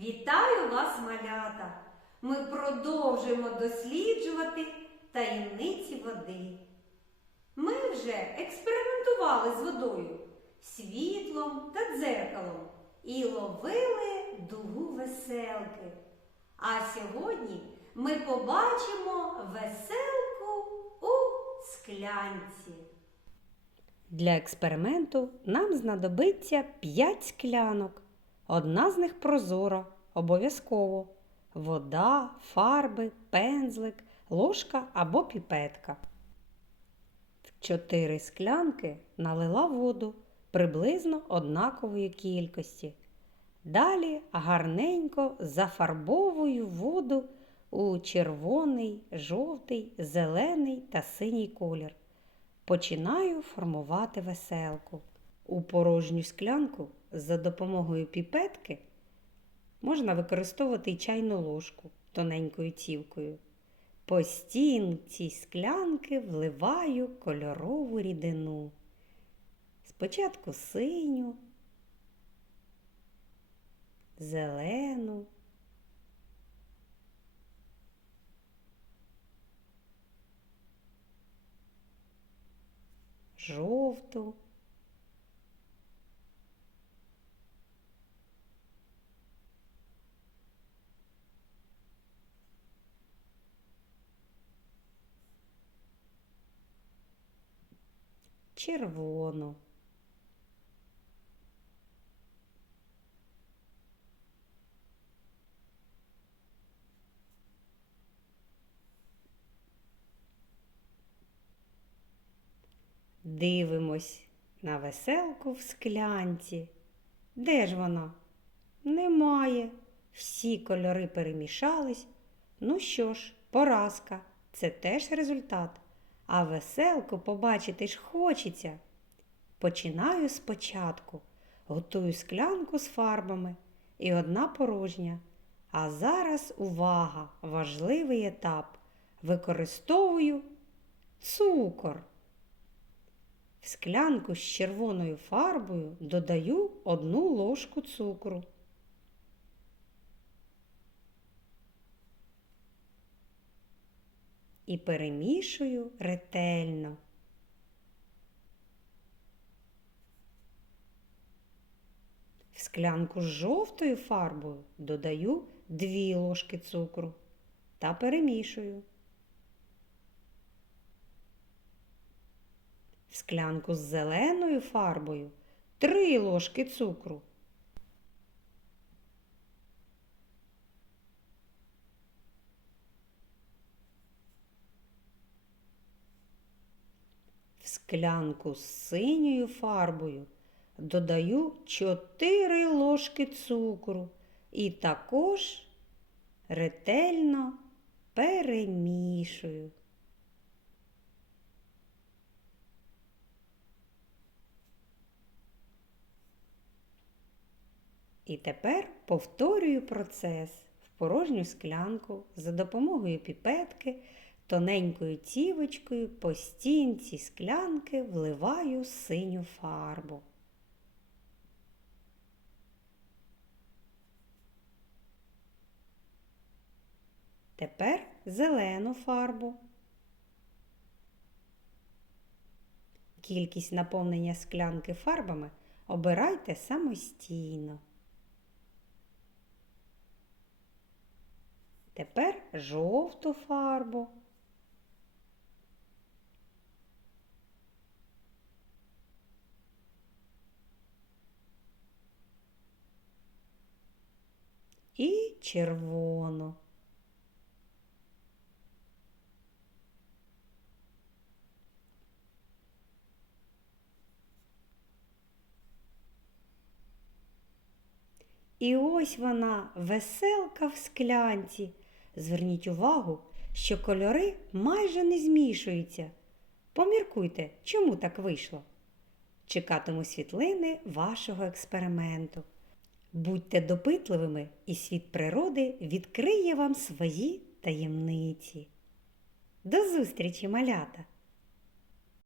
Вітаю вас, малята! Ми продовжуємо досліджувати таємниці води. Ми вже експериментували з водою, світлом та дзеркалом і ловили дугу веселки. А сьогодні ми побачимо веселку у склянці. Для експерименту нам знадобиться 5 склянок. Одна з них прозора, обов'язково. Вода, фарби, пензлик, ложка або піпетка. В чотири склянки налила воду приблизно однакової кількості. Далі гарненько зафарбовую воду у червоний, жовтий, зелений та синій колір. Починаю формувати веселку. У порожню склянку за допомогою піпетки можна використовувати чайну ложку тоненькою цівкою. По стінці склянки вливаю кольорову рідину. Спочатку синю, зелену, жовту. Червону. Дивимось на веселку в склянці. Де ж вона? Немає. Всі кольори перемішались. Ну що ж, поразка. Це теж результат. А веселку побачити ж хочеться. Починаю спочатку. Готую склянку з фарбами і одна порожня. А зараз увага! Важливий етап. Використовую цукор. В склянку з червоною фарбою додаю одну ложку цукру. І перемішую ретельно. В склянку з жовтою фарбою додаю 2 ложки цукру та перемішую. В склянку з зеленою фарбою 3 ложки цукру. Склянку з синьою фарбою додаю 4 ложки цукру і також ретельно перемішую. І тепер повторюю процес в порожню склянку за допомогою піпетки, тоненькою цівочкою по стінці склянки вливаю синю фарбу. Тепер зелену фарбу. Кількість наповнення склянки фарбами обирайте самостійно. Тепер жовту фарбу. І червону. І ось вона, веселка в склянці. Зверніть увагу, що кольори майже не змішуються. Поміркуйте, чому так вийшло. Чекатиму світлини вашого експерименту. Будьте допитливими, і світ природи відкриє вам свої таємниці. До зустрічі, малята!